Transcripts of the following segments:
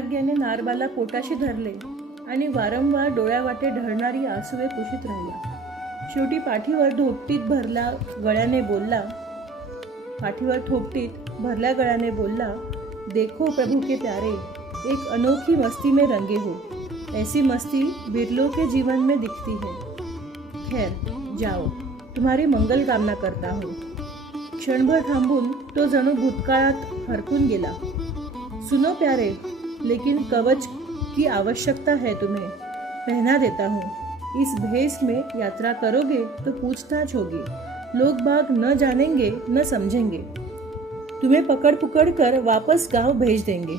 वैराग्याने नारबाला पोटाशी धरले आणि वारंवार डोळ्यावाटे ढळणारी आसुवे पुशीत राहिला. शेवटी पाठीवर थोपटीत भरल्या गळ्याने बोलला, देखो प्रभु के प्यारे, एक अनोखी मस्ती में रंगे हो. ऐसी मस्ती बिरलों के जीवन में दिखती है. खैर जाओ, तुम्हारी मंगल कामना करता हूँ. क्षणभर थांबून तो जणू भूतकाळात हरकून गेला. सुनो प्यारे, लेकिन कवच की आवश्यकता है तुम्हें. पहना देता हूँ. इस भेष में यात्रा करोगे तो पूछताछ होगी. लोग बाग न जानेंगे न समझेंगे. तुम्हें पकड़ पुकड़ कर वापस गांव भेज देंगे.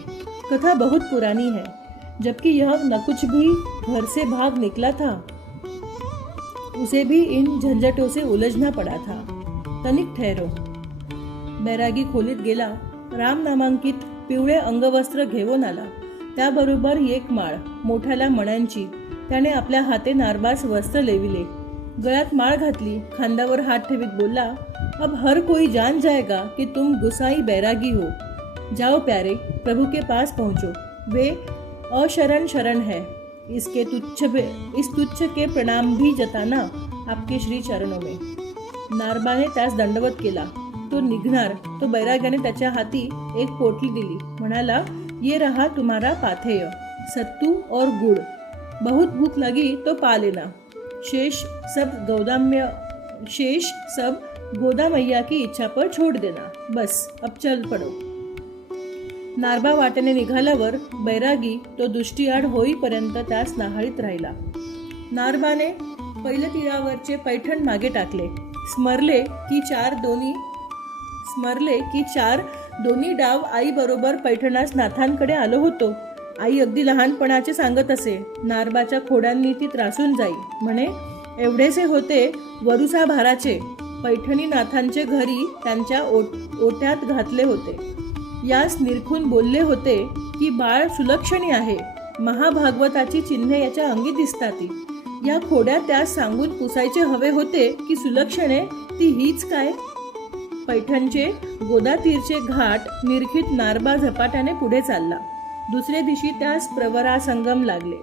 कथा बहुत पुरानी है, जबकि यह न कुछ भी घर से भाग निकला था, उसे भी इन झंझटों से उलझना पड़ा था. तनिक ठहरो. बैरागी खोलीत गेला. राम नामांकित पिवळे अंगवस्त्र घेऊन आला. त्याबरोबर एक माळ मोठ्याला मण्यांची. त्याने आपल्या हाते नारबास वस्त्र लेविले. गळ्यात माळ घातली. खांद्यावर हात ठेवीत बोलला, अब हर कोई जान जाएगा कि तुम गुसाई बैरागी हो. जाओ प्यारे, प्रभु के पास पहुंचो. वे अशरण शरण है. इस तुच्छ के प्रणाम भी जताना आपके श्री चरणों में. नारबाने त्यास दंडवत केला. तो निघणार तो बैराग्याने त्याच्या हाती एक पोटली दिली. म्हणाला, ये रहा तुम्हारा पाथेय, सत्तू और गुड़. बहुत भूख लगी तो पा लेना. शेष सब गोदा मैया की इच्छा पर छोड़ देना. बस अब चल पडो. नारबा वाटेने निघाल्यावर बैरागी तो दृष्टीआड होईपर्यंत त्यास नाहाळीत राहिला. नारबाने पहिल्या तीरावरचे पैठण मागे टाकले. स्मरले की चार दोन्ही डाव आई बरोबर पैठणास नाथांकडे आलो होतो. आई अगदी लहानपणाचे सांगत असे. नारबाच्या खोड्यांनी ती त्रासून जाई. म्हणे, एवढेसे होते वरुसा भाराचे. पैठणी नाथांचे घरी त्यांच्या ओट्यात घातले होते. यास निरखून बोलले होते की बाळ सुलक्षणी आहे. महाभागवताची चिन्हे याच्या अंगी दिसताती. या खोड्या त्यास सांगून पुसायचे हवे होते की सुलक्षणे ती हीच काय. पैठणचे गोदातीरचे घाट निरखित नारबा झपाट्याने पुढे चालला. दुसरे दिवशी त्यास प्रवरा संगम लागले.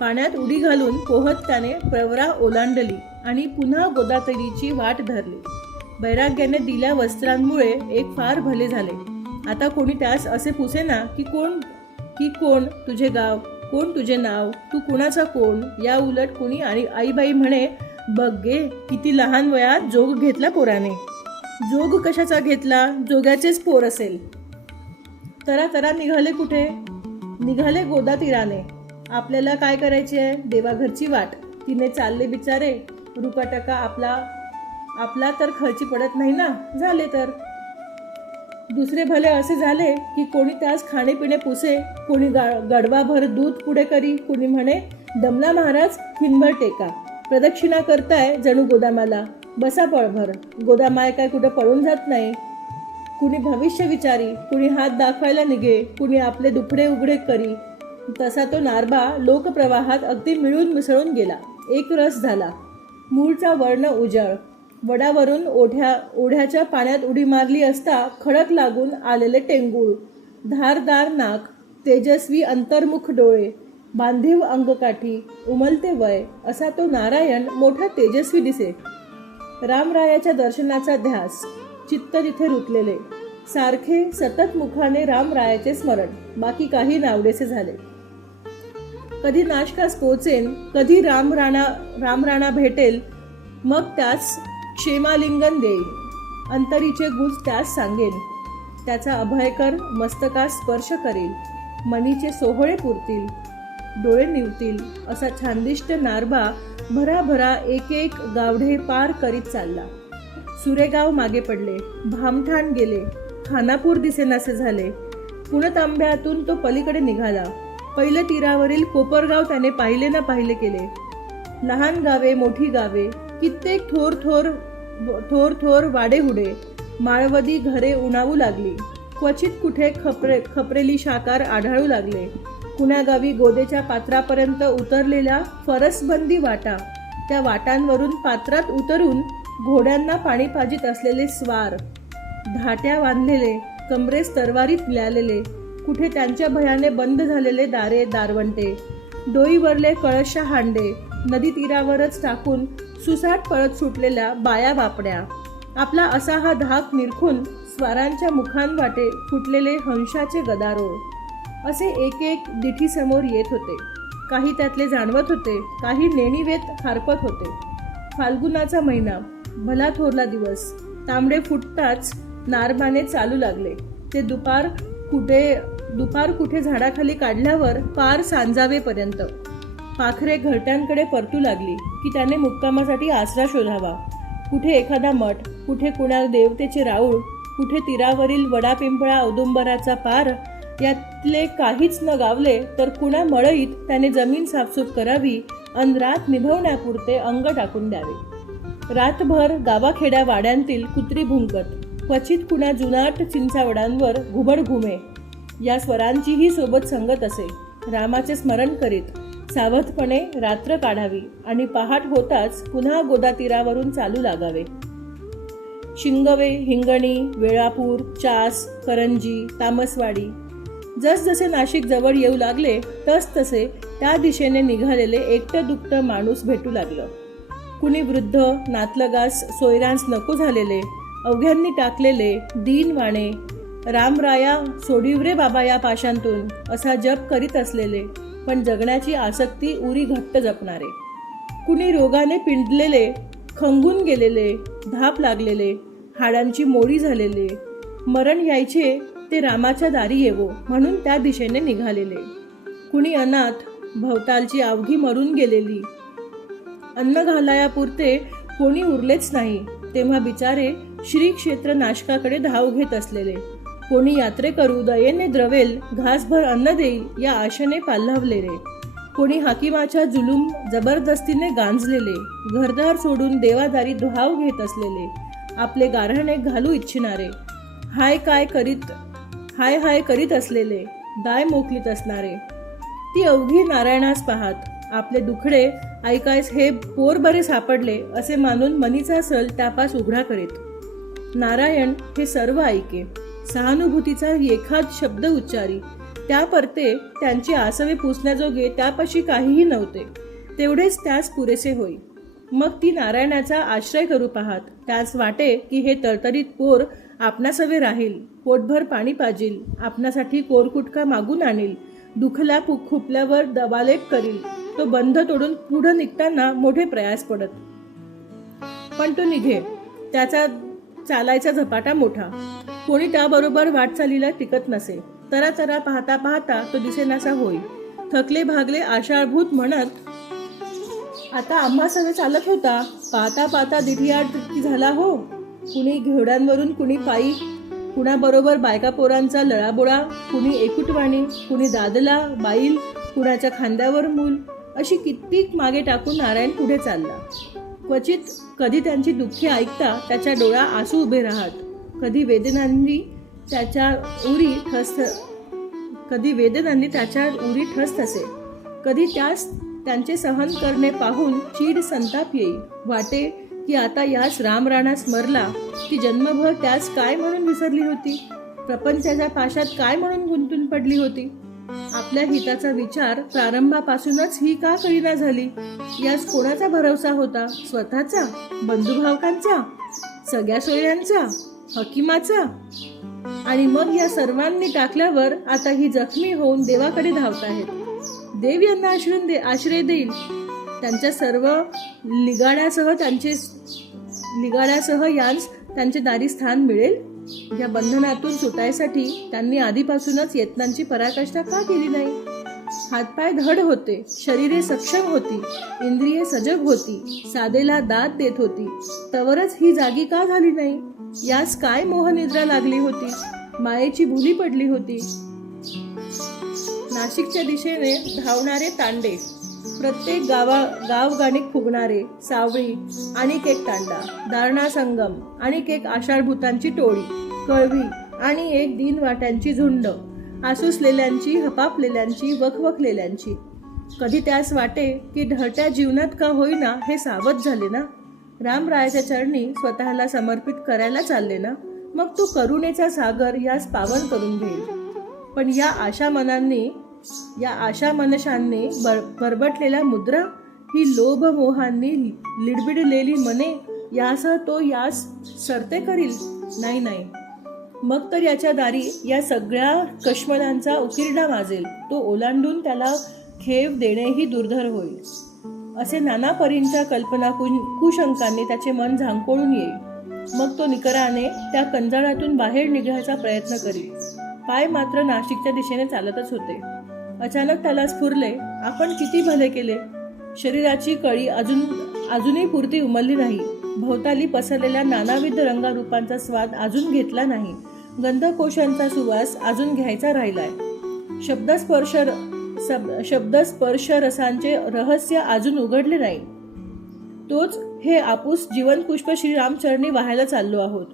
पाण्यात उडी घालून पोहत त्याने प्रवरा ओलांडली आणि पुन्हा गोदातीरीची वाट धरली. बैराग्याने दिल्या वस्त्रांमुळे एक फार भले झाले. आता कोणी त्यास असे पुसेना की कोण तुझे गाव, कोण तुझे नाव, तू कुणाचा कोण. या उलट कोणी आणि आईबाई म्हणे, बघ गे, किती लहान वयात जोग घेतला पोराने. जोग कशाचा घेतला? जोग्याचेच पोर असेल. तरा निघाले कुठे? निघाले गोदा तीराने. आपल्याला काय करायचे आहे? देवाघरची वाट. तिने चालले बिचारे. रुपाटका आपला तर खर्ची पडत नाही ना. झाले तर दुसरे भले असे झाले की कोणी त्यास खाणेपिणे पुसे, कोणी गडवाभर दूध पुढे करी, कोणी म्हणे, दमला महाराज हिनभर टेका. प्रदक्षिणा करताय जणू गोदामाला. बसा पळभर. गोदामाय काय कुठे पळून जात नाही. कुणी भविष्य विचारी, कुणी हात दाखवायला निघे, कुणी आपले दुफडे उघडे करी. तसा तो नारबा लोकप्रवाहात अगदी मिळून मिसळून गेला. एक रस झाला. मूळचा वर्ण उजळ. वडावरून ओढ्याच्या पाण्यात उडी मारली असता खडक लागून आलेले टेंगूळ, धारदार नाक, तेजस्वी अंतर्मुख डोळे, बांधीव अंगकाठी, उमलते वय, असा तो नारायण मोठा तेजस्वी दिसे. रामरायाच्या दर्शनाचा ध्यास. चित्त तिथे रुतलेले. सारखे सतत मुखाने रामरायाचे स्मरण. बाकी काही नावडेसे झाले. कधी नाशकास पोचेन, कधी रामराणा भेटेल, मग त्यास क्षेमालिंगन देईल. अंतरीचे गुज त्यास सांगेन. त्याचा अभयकर मस्तकास स्पर्श करेल. मनीचे सोहळे पुरतील, डोळे निवतील. असा छानदिष्ट नारबा भराभरा एक गावढे पार करीत चालला. सुरेगाव मागे पडले. भामठाण गेले. खानापूर दिसेनासे झाले. पुणतांब्यातून तो पलीकडे निघाला. पहिल्या तीरावरील कोपरगाव त्याने पाहिले ना पाहिले केले. लहान गावे, मोठी गावे, कित्येक थोर थोर वाडेहुडे, माळवदी घरे उणावू लागली. क्वचित कुठे खपरेली शाकार आढळू लागले. कुण्या गावी गोदेच्या पात्रापर्यंत उतरलेल्या फरसबंदी वाटा, त्या वाटांवरून पात्रात उतरून घोड्यांना पाणी पाजित असलेले स्वार, धाट्या बांधलेले, कमरेस तरवारी फुलालेले, कुठे त्यांच्या भयाने बंद झालेले दारे दारवंटे, डोईवरले कळशा हांडे, नदी तीरावरच टाकून सुसाट पळत सुटलेल्या बाया बापड्या, आपला असा हा धाक निरखून स्वारांच्या मुखांवाटे फुटलेले हंसाचे गदारोळ, असे एक एक दिठीसमोर येत होते. काही त्यातले जाणवत होते, काही नेणीवेत हारपत होते. फाल्गुनाचा महिना, भला थोरला दिवस. तांबडे फुटताच नारबाने चालू लागले. ते दुपार कुठे झाडाखाली काढल्यावर पार सांजावेपर्यंत. पाखरे घरट्यांकडे परतू लागली की त्याने मुक्कामासाठी आसरा शोधावा. कुठे एखादा मठ, कुठे कुणा देवतेचे राऊळ, कुठे तीरावरील वडा पिंपळा औदुंबराचा पार. यातले काहीच न गावले तर कुणा मळईत त्याने जमीन साफसूफ करावी अन रात निभवण्यापुरते अंग टाकून द्यावे. रातभर गावाखेड्या वाड्यांतील कुत्री भुंकत, क्वचित कुणा जुनाट चिंचावडांवर घुबड घुमे, या स्वरांचीही सोबत संगत असे. रामाचे स्मरण करीत सावधपणे रात्र काढावी आणि पहाट होताच पुन्हा गोदा तीरावरून चालू लागावे. शिंगवे, हिंगणी, वेळापूर, चास, करंजी, तामसवाडी, जसजसे नाशिक जवळ येऊ लागले तसतसे त्या दिशेने निघालेले एकटं दुकटं माणूस भेटू लागलं. कुणी वृद्ध, नातलगास सोयऱ्यांस नको झालेले, अवघ्यांनी टाकलेले, दीनवाणे, रामराया सोडीव रे बाबा या पाशांतून असा जप करीत असलेले, पण जगण्याची आसक्ती उरी घट्ट जपणारे. कुणी रोगाने पिंडलेले, खंगून गेलेले, धाप लागलेले, हाडांची मोडी झालेले, मरण यायचे ते रामाच्या दारी येवो म्हणून त्या दिशेने निघालेले. कुणी अनाथ, भवतालची अवघी मरून गेलेली, अन्न घालायापुरते कोणी उरलेच नाही तेव्हा बिचारे श्री क्षेत्र नाशकाकडे धाव घेत असलेले. कोणी यात्रेकरू दयेने द्रवेल, घासभर अन्न देईल या आशेने पाल्हावलेले. कोणी हाकिमाच्या जुलूम जबरदस्तीने गांजलेले, घरदार सोडून देवादारी धाव घेत असलेले, आपले गारहाणे घालू इच्छिणारे, हाय हाय करीत असलेले, दाय मोकलीत असणारे. ती अवघी नारायणास पाहात आपले दुखडे ऐकायस हे पोर बरे सापडले असे मानून मनीचा सल त्यापास उघडा करीत. नारायण हे सर्व ऐके, सहानुभूतीचा एखाद शब्द उच्चारी. त्या परते त्यांची आसवे पुसण्याजोगे त्यापाशी काहीही नव्हते, तेवढेच त्यास पुरेसे होई. मग ती नारायणाचा आश्रय करू पाहात. त्यास वाटे की हे तरतरीत पोर आपणासवे राहील, पोटभर पाणी पाजील, आपणासाठी कोरकुटका मागून आणील, दुखला खुपल्यावर दबालेप करील. तो बंध तोडून पुढे निघताना मोठे प्रयास पडत, पण तो निघे. त्याचा चालायचा झपाटा मोठा. कोणी त्याबरोबर वाटचालीला टिकत नसे. तरा पाहता पाहता तो दिसेनासा होई. थकले भागले आषाढभूत म्हणत आता आम्हा सगळे चालत होता. पाहता पाहता दिठीआड झाला हो. कुणी घोड्यांवरून, कुणी पायी, कुणाबरोबर बायका पोरांचा लळाबोळा, कुणी एकुटवाणी, कुणी दादला बाईल, कुणाच्या खांद्यावर मूल, अशी कित्येक मागे टाकून नारायण पुढे चालला. क्वचित कधी त्यांची दुःखे ऐकता त्याच्या डोळा आसू उभे राहत, कधी वेदनांनी त्याच्या उरी ठस असे, कधी त्यांचे सहन करणे पाहून चीड संताप येई. वाटे की आता यास रामराणा स्मरला ती जन्मभर त्यास काय म्हणून विसरली होती, प्रपंचाच्या पाशात काय म्हणून गुंतून पडली होती. आपल्या हिताचा विचार प्रारंभापासूनच ही का करीना झाली. यास कोणाचा भरवसा होता, स्वतःचा, बंधुभावकांचा, सगळ्या सोयऱ्यांचा, हकीमाचा. आणि मग या सर्वांनी टाकल्यावर आता ही जखमी होऊन देवाकडे धावत आहेत. देव यांना आश्रय देईल. त्यांच्या सर्व लिगाड्यासह यांस त्यांचे दारी स्थान मिळेल. या बंधनातून सुटायसाठी त्यांनी आधीपासूनच यत्नांची पराकाष्ठा का केली नाही. हातपाय धड होते, शरीरे सक्षम होती, इंद्रिये सजग होती, साधेला दाद देत होती, तवरच ही जागी का झाली नाही. यास काय मोहनिद्रा लागली होती, मायेची भुली पडली होती. नाशिकच्या दिशेने धावणारे तांडे, प्रत्येक गावगाणीत फुगणारे सावळी, आणिक एक तांडा, दारणा संगम, आणिक एक आषाढभूतांची टोळी, कळवी, आणि एक दिनवाट्यांची झुंड, आसुसलेल्यांची, हपापलेल्यांची, वखवखलेल्यांची. कधी त्यास वाटे की ढळत्या जीवनात का होईना हे सावध झाले ना, रामरायाच्या चरणी स्वतःला समर्पित करायला चालले ना, मग तो करुणेचा सागर यास पावन करून घेईल. पण या आशा मनशांनी बरबटलेल्या मुद्रा, ही लोभ मोहांनी लिडबिडलेली मने, यासह तो यास सरते करील? नाही. मग तर याच्या दारी या सगळ्या कश्मलांचा उकिरडा वाजेल. तो ओलांडून त्याला खेव देणेही दुर्धर होईल. असे नाना परींच्या कल्पना कुशंकांनी त्याचे मन झांकोळून येईल. मग तो निकराने त्या कंजाळातून बाहेर निघायचा प्रयत्न करील. पाय मात्र नाशिकच्या दिशेने चालतच होते. अचानक त्याला स्फुरले, आपण किती भले केले. शरीराची कळी अजूनही पुरती उमलली नाही. भोवताली पसरलेल्या नानाविध रंगारूपांचा स्वाद अजून घेतला नाही. गंधकोशांचा सुवास अजून घ्यायचा राहिलाय. शब्दस्पर्श रसांचे रहस्य अजून उघडले नाही. तोच हे आपूस जीवनपुष्प श्रीरामचरणी व्हायला चाललो आहोत.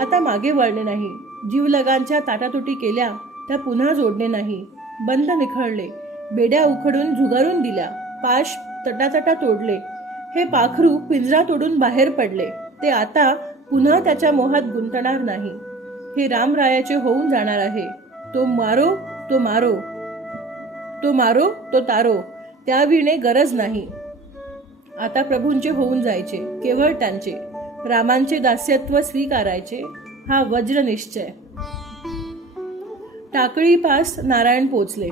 आता मागे वळणे नाही. जीवलगांच्या ताटातुटी केल्या, त्या पुन्हा जोडणे नाही. बंद निखळले, बेड्या उखडून झुगारून दिल्या, पाश तटातटा तोडले. हे पाखरू पिंजरा तोडून बाहेर पडले. ते आता पुन्हा त्याच्या मोहात गुंतणार नाही. हे रामरायाचे होऊन जाणार आहे. तो मारो तो तारो, त्याविणे गरज नाही. आता प्रभूंचे होऊन जायचे, केवळ त्यांचे. रामांचे दास्यत्व स्वीकारायचे, हा वज्र निश्चय. टाकळीपास नारायण पोचले.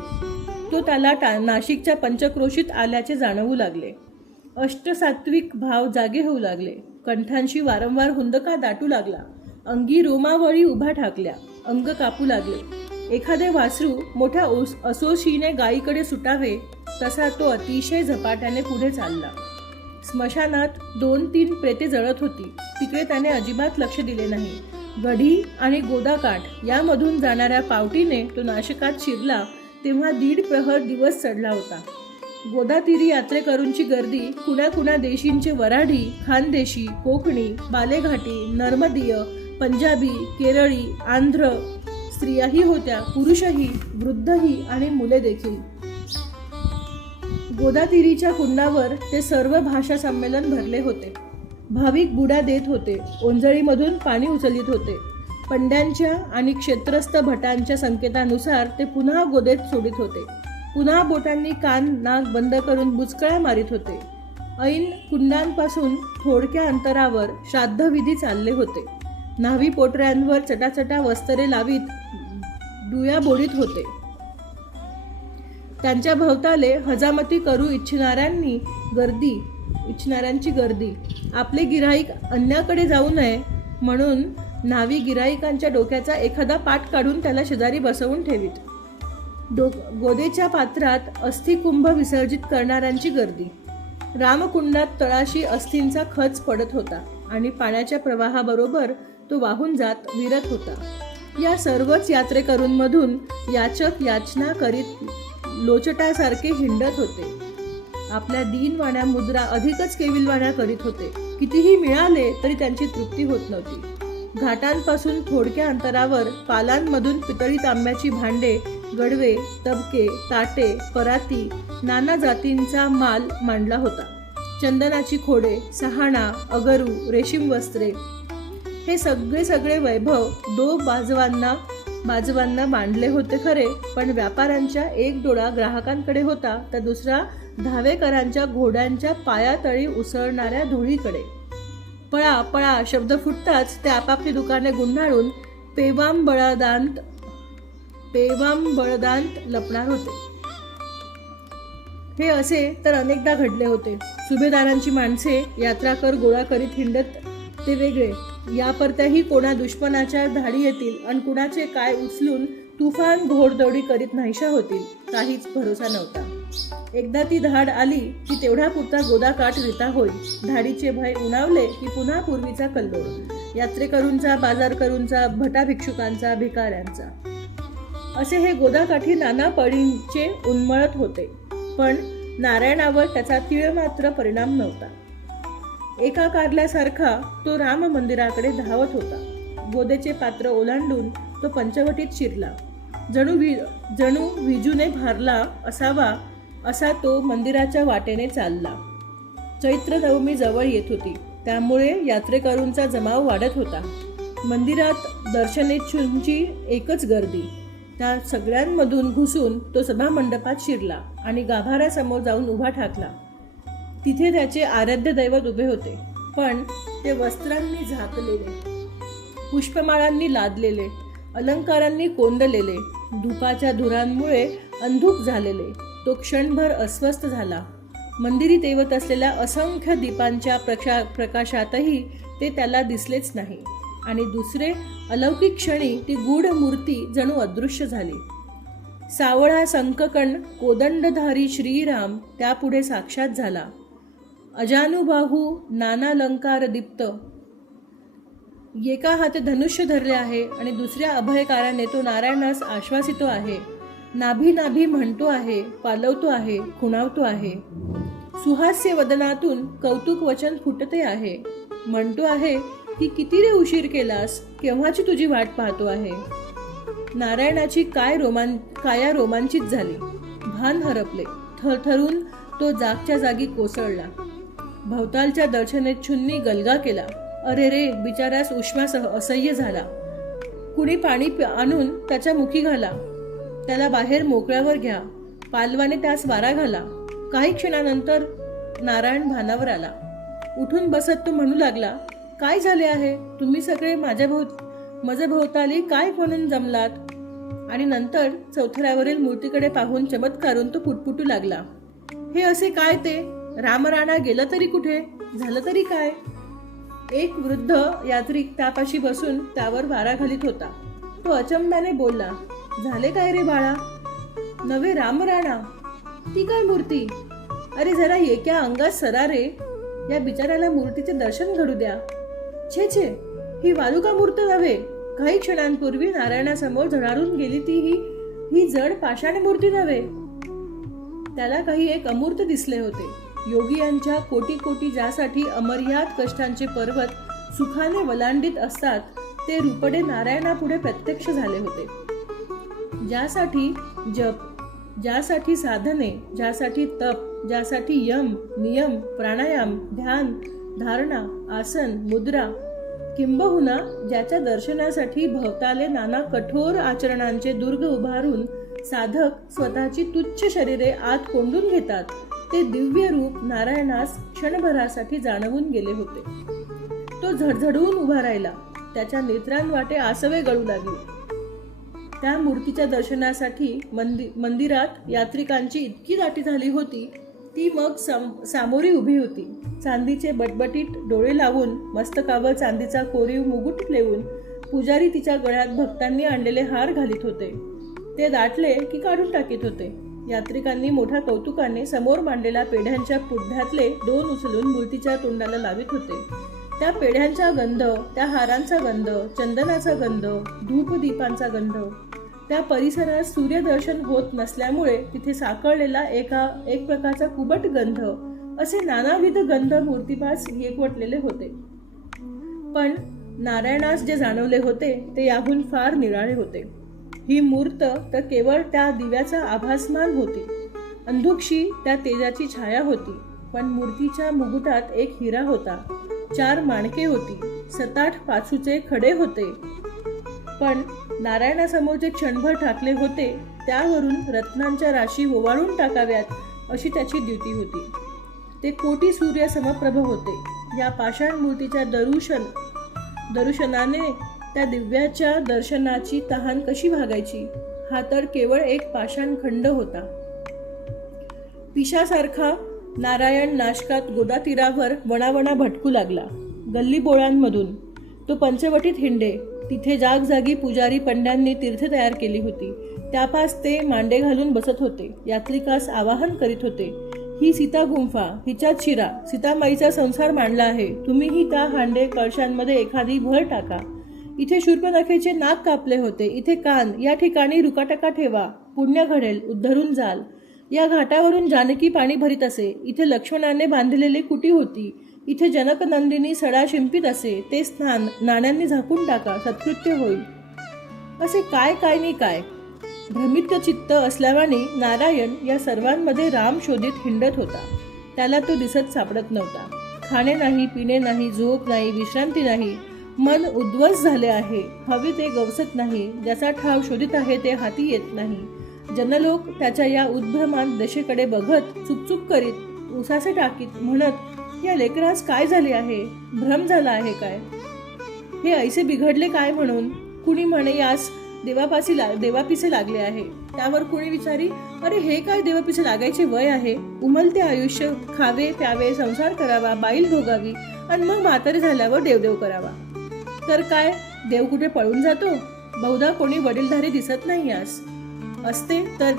तो त्याला नाशिकच्या पंचक्रोशीत आल्याचे जाणवू लागले. अष्टसात्विक भाव जागे होऊ लागले. कंठांशी वारंवार हुंदका दाटू लागला. अंगी रोमावळी उभा ठाकल्या. अंग कापू लागले. एखादे वासरू मोठ्या असोशीने गायीकडे सुटावे तसा तो अतिशय झपाट्याने पुढे चालला. स्मशानात 2-3 प्रेते जळत होती. तिकडे त्याने अजिबात लक्ष दिले नाही. गढी आणि गोदाकाठ यामधून जाणाऱ्या पावटीने तो नाशिकात शिरला तेव्हा 1.5 प्रहर दिवस चढला होता. गोदातीरी यात्रेकरूंची गर्दी कुण्या देशींचे वराडी, खानदेशी, कोकणी, बालेघाटी, नर्मदीय, पंजाबी, केरळी, आंध्र स्त्रियाही होत्या, पुरुषही, वृद्धही आणि मुले देखील. गोदातीरीच्या कुंडावर ते सर्व भाषा संमेलन भरले होते. भाविक बुड्या देत होते. ओंजळीमधून पाणी उचलित होते. पंड्यांच्या आणि क्षेत्रस्थ भटांच्या संकेतानुसार ते पुन्हा गोदेत सोडित होते. पुन्हा बोटांनी कान नाक बंद करून बुचकळ्या मारित होते. ऐन कुंडांपासून थोडक्या अंतरावर श्राद्धविधी चालले होते. न्हावी पोटऱ्यांवर चटाचटा वस्त्रे लावीत डुया बोडीत होते. त्यांच्या भोवताले हजामती करू इच्छिणाऱ्यांची गर्दी. आपले गिराईक अन्याकडे जाऊ नये म्हणून न्हावी गिराईकांच्या डोक्याचा एखादा पाट काढून त्याला शेजारी बसवून ठेवीत. गोदेच्या पात्रात अस्थिकुंभ विसर्जित करणाऱ्यांची गर्दी. रामकुंडात तळाशी अस्थींचा खच पडत होता आणि पाण्याच्या प्रवाहाबरोबर तो वाहून जात विरत होता. या सर्वच यात्रेकरूंमधून याचक याचना करीत लोचटासारखे हिंडत होते. आपल्या दीनवाण्या मुद्रा अधिकच केविलवाण्या करीत होते. कितीही मिळाले तरी त्यांची तृप्ती होत नव्हती. घाटांपासून थोडक्या अंतरावर पालांमधून पितळी तांब्याची भांडे, गडवे, तबके, ताटे, पराती, नाना जातींचा माल मांडला होता. चंदनाची खोडे, सहाणा, अगरू, रेशीम वस्त्रे, हे सगळे वैभव 2 बाजवांना मांडले होते खरे, पण व्यापाऱ्यांच्या एक डोळा ग्राहकांकडे होता तर दुसरा धावेकरांच्या घोड्यांच्या पायातळी उसळणाऱ्या धुळीकडे. पळा पळा शब्द फुटताच ते आपापली दुकाने गुंडाळून पेवाम बळदांत लपणार होते. हे असे तर अनेकदा घडले होते. सुभेदारांची माणसे यात्राकर गोळा करीत हिंडत ते वेगळे. यापरत्याही कोणा दुश्मनाच्या धाडी येतील आणि कुणाचे काय उचलून तुफान घोडदौडी करीत नाहीशा होतील, काहीच भरोसा नव्हता. एकदा ती धाड आली की तेवढा पुरता गोदाकाठ रिता होईल. धाडीचे भय उणावले की पुन्हा पूर्वीचा कल्लोळ. यात्रेकरूंचा, बाजारकरूंचा, भटा भिक्षुकांचा, भिकाऱ्यांचा, असे हे गोदाकाठी नाना पळींचे उन्मळत होते. पण नारायणावर त्याचा तीळ मात्र परिणाम नव्हता. एका कारल्यासारखा तो राम मंदिराकडे धावत होता. गोदेचे पात्र ओलांडून तो पंचवटीत शिरला. जणू विजूने भारला असावा असा तो मंदिराच्या वाटेने चालला. चैत्र नवमी जवळ येत होती, त्यामुळे यात्रेकरूंचा जमाव वाढत होता. मंदिरात दर्शनेच्छूंची एकच गर्दी. त्या सगळ्यांमधून घुसून तो सभामंडपात शिरला आणि गाभाऱ्यासमोर जाऊन उभा ठाकला. तिथे त्याचे आराध्य दैवत उभे होते, पण ते वस्त्रांनी झाकलेले, पुष्पमाळांनी लादलेले, अलंकारांनी कोंडलेले, धुपाच्या धुरांमुळे अंधुक झालेले. तो क्षणभर अस्वस्थ झाला. मंदिरी तेवत असलेल्या असंख्य दीपांच्या प्रकाशातही ते त्याला दिसलेच नाही आणि दुसरे अलौकिक क्षणी ती गूढ मूर्ती जणू अदृश्य झाली. सावळा संककण कोदंडधारी श्रीराम त्यापुढे साक्षात झाला. अजानुबाहू नानालंकार दीप्त, एका हाती धनुष्य धरले आहे आणि दुसऱ्या अभयकाराने तो नारायणास आश्वासितो आहे. नाभी नाभी म्हणतो आहे, पालवतो आहे, खुणावतो आहे. सुहास्य वदनातून कौतुक वचन फुटते आहे. म्हणतो आहे की किती रे उशीर केलास, केव्हाची तुझी वाट पाहतो आहे. नारायणाची काया रोमांचित झाली. भान हरपले. थरथरून तो जागच्या जागी कोसळला. भवतालच्या दर्शनेच्छूंनी गलगा केला. अरे रे, बिचाऱ्यास उष्मासह असह्य झाला. कुणी पाणी आणून त्याच्या मुखी घाला. त्याला बाहेर मोकळ्यावर घ्या. पालवाने त्यास वारा घाला. काही क्षणानंतर नारायण भानावर आला. उठून बसत तो म्हणू लागला, काय झाले आहे? तुम्ही सगळे माझ्या भोवताली काय म्हणून जमलात? आणि नंतर चौथऱ्यावरील मूर्तीकडे पाहून चमत्कारून तो पुटपुटू लागला. हे असे काय ते? रामराणा गेला तरी कुठे? झालं तरी काय? एक वृद्ध यात्रिक त्यापाशी बसून त्यावर वारा घालीत होता. तो अचंब्याने बोलला, झाले काय रे बाळा? नवे रामराणा? ती काय मूर्ती? अरे जरा एका अंगात सरा रे. या बिचाऱ्याला मूर्तीचे दर्शन घडू द्या. छे छे, ही वालुका मूर्त नव्हे. काही क्षणांपूर्वी नारायणासमोर झळाळून गेली ती ही जड पाषाण मूर्ती नव्हे. त्याला काही एक अमूर्त दिसले होते. योगियांच्या कोटी कोटी ज्यासाठी अमर्याद कष्टांचे पर्वत सुखाने वलांडित असतात, ते रूपडे नारायणापुढे प्रत्यक्ष झाले होते. ज्यासाठी जप, ज्यासाठी साधने, ज्यासाठी तप, ज्यासाठी यम, नियम, प्राणायाम, ध्यान, धारणा, आसन, मुद्रा, किंबहुना ज्याच्या दर्शनासाठी भवताले नाना कठोर आचरणांचे दुर्ग उभारून साधक स्वतःची तुच्छ शरीरे आत कोंडून घेतात, ते दिव्य रूप नारायणास क्षणभरासाठी जाणवून गेले होते. तो झडझडून उभा राहिला. त्याच्या नेत्रांवाटे आसवे गळू लागले. त्या मूर्तीच्या दर्शनासाठी मंदिरात यात्रिकांची इतकी दाटी झाली होती. ती मग सामोरी उभी होती. चांदीचे बटबटीत डोळे लावून, मस्तकावर चांदीचा कोरीव मुकुट ठेवून पुजारी तिच्या गळ्यात भक्तांनी आणलेले हार घालीत होते. ते दाटले की काढून टाकीत होते. यात्रिकांनी मोठ्या कौतुकाने समोर मांडलेल्या पेढ्यांच्या पुढ्यातले दोन उचलून मूर्तीच्या तोंडाला लावित होते. त्या पेढ्यांचा गंध, त्या हारांचा गंध, चंदनाचा गंध, धूपदीपांचा गंध, त्या परिसरात सूर्यदर्शन होत नसल्यामुळे तिथे साकळलेला एक प्रकारचा कुबट गंध, असे नानाविध गंध मूर्तीपास एकवटलेले होते. पण नारायणास जे जाणवले होते ते याहून फार निराळे होते. ही मूर्त तर केवळ त्या दिव्याचा आभासमान होती. अंधुकशी त्या तेजाची छाया होती. पण मूर्तीच्या मुकुटात एक हिरा होता. 4 माणके होती. 7-8 पाचूचे खडे होते. पण नारायणासमोर जे क्षणभर ठाकले होते त्यावरून रत्नांच्या राशी ओवाळून टाकाव्यात अशी त्याची द्युती होती. ते कोटी सूर्य समप्रभ होते. या पाषाण मूर्तीच्या दर्शनाने त्या दिव्याच्या दर्शनाची तहान कशी भागायची? हा तर केवळ एक पाषाण खंड होता. पिशासारखा नारायण नाशकात गोदातीरावर वणावणा भटकू लागला. गल्लीबोळांमधून तो पंचवटीत हिंडे. तिथे जागजागी पुजारी पंड्यांनी तीर्थ तयार केली होती. त्यापास ते मांडे घालून बसत होते. यात्रिकास आवाहन करीत होते, ही सीता गुंफा, हिच्यात शिरा, सीतामाईचा संसार मांडला आहे. तुम्हीही त्या हांडे कळशांमध्ये एखादी भर टाका. इथे शूर्पणखेचे नाक कापले होते, इथे कान, या ठिकाणी रुकाटका ठेवा, पुण्य घडेल, उद्धरून जाल. या घाटावरून जानकी पाणी भरीत असे. इथे लक्ष्मणाने बांधलेली कुटी होती. इथे जनकनंदिनी सडा शिंपीत असे. ते स्थान नाण्यांनी झाकून टाका, सत्कृत्य होईल. असे काय काय नि काय. भ्रमित चित्त असल्यावानी नारायण या सर्वांमध्ये राम शोधित हिंडत होता. त्याला तो दिसत सापडत नव्हता. खाणे नाही, पिणे नाही, झोप नाही, विश्रांती नाही. मन उद्ध्वस्त झाले आहे. हवे ते गवसत नाही. ज्याचा ठाव शोधित आहे ते हाती येत नाही. जनलोक त्याच्या या उद्भ्रमान दशेकडे बघत चुकचुक करीत उसासे टाकीत म्हणत, या लेकरास काय झाले आहे? भ्रम झाला आहे काय? हे ऐसे बिघडले काय म्हणून? कुणी म्हणे यास देवापिसे लागले आहे. त्यावर कुणी विचारी, अरे हे काय देवापिसे लागायचे वय आहे? उमलते आयुष्य खावे प्यावे संसार करावा बाईल भोगावी आणि मग म्हातारे झाल्यावर देवदेव करावा. तर काय देव कुठे पळून जातो? बहुधा कोणी वडीलधारी दिसत नाही यास. असते तर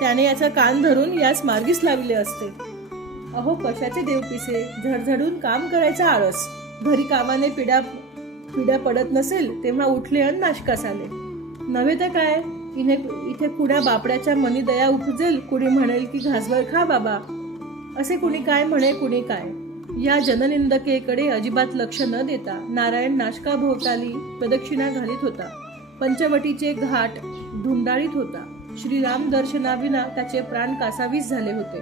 त्याने याचा कान धरून यास मार्गीस लावले असते. अहो कशाचे देवपिसे? झडझडून काम करायचा आळस. घरी कामाने पिढ्या पडत नसेल तेव्हा उठले अन नाशकास आले. नव्हे तर काय इथे कुण्या बापड्याच्या मनी दया उपजेल, कुणी म्हणेल की घासभर खा बाबा. असे कुणी काय म्हणे कुणी काय. या जननिंदकेकडे अजिबात लक्ष न देता नारायण नाशकाभोवताली प्रदक्षिणा घालीत होता. पंचवटीचे घाट धुंडाळीत होता. श्रीराम दर्शनाविना त्याचे प्राण कासावीस झाले होते.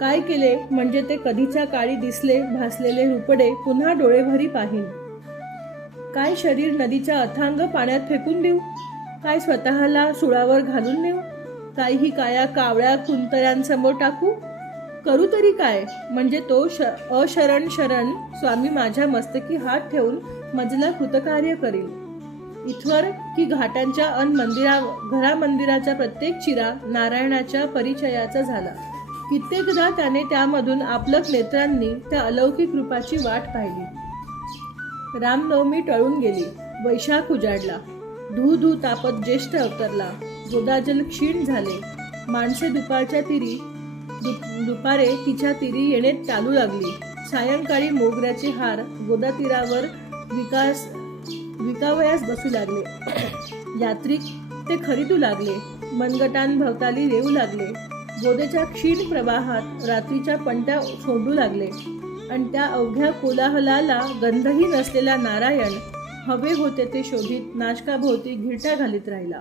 काय केले म्हणजे ते कधीच्या काळी दिसले भासलेले रुपडे पुन्हा डोळेभरी पाहीन. काय शरीर नदीच्या अथांग पाण्यात फेकून देऊ? काय स्वतःला सुळावर घालून नेऊ? काही काया कावळ्या कुंतऱ्यांसमोर टाकू? करू तरी काय? म्हणजे तो अशरण शरण स्वामी माझ्या मस्तकी हात ठेवून मजला कृतकार्य करील. इथवर की घाटांच्या घरा मंदिराचा प्रत्येक चिरा नारायणाच्या परिचयाचा झाला. कित्येकदा त्याने त्यामधून आपलक नेत्रांनी त्या अलौकिक रूपाची वाट पाहिली. रामनवमी टळून गेली. वैशाख उजाडला. धू धू तापत ज्येष्ठ अवतरला. गोदाजल क्षीण झाले. माणसे दुपारे तिच्या तीरी येणे चालू लागली. सायंकाळी मोगऱ्याचे हार गोदा तीरावर विकावयास बसू लागले. यात्रिक ते खरीदू लागले. मनगटांभवताली येऊ लागले. गोदेच्या क्षीण प्रवाहात रात्रीच्या पणत्या सोडू लागले. आणि त्या अवघ्या कोलाहलाला गंधही नसलेला नारायण हवे होते ते शोधित नाशकाभोवती घिरट्या घालीत राहिला.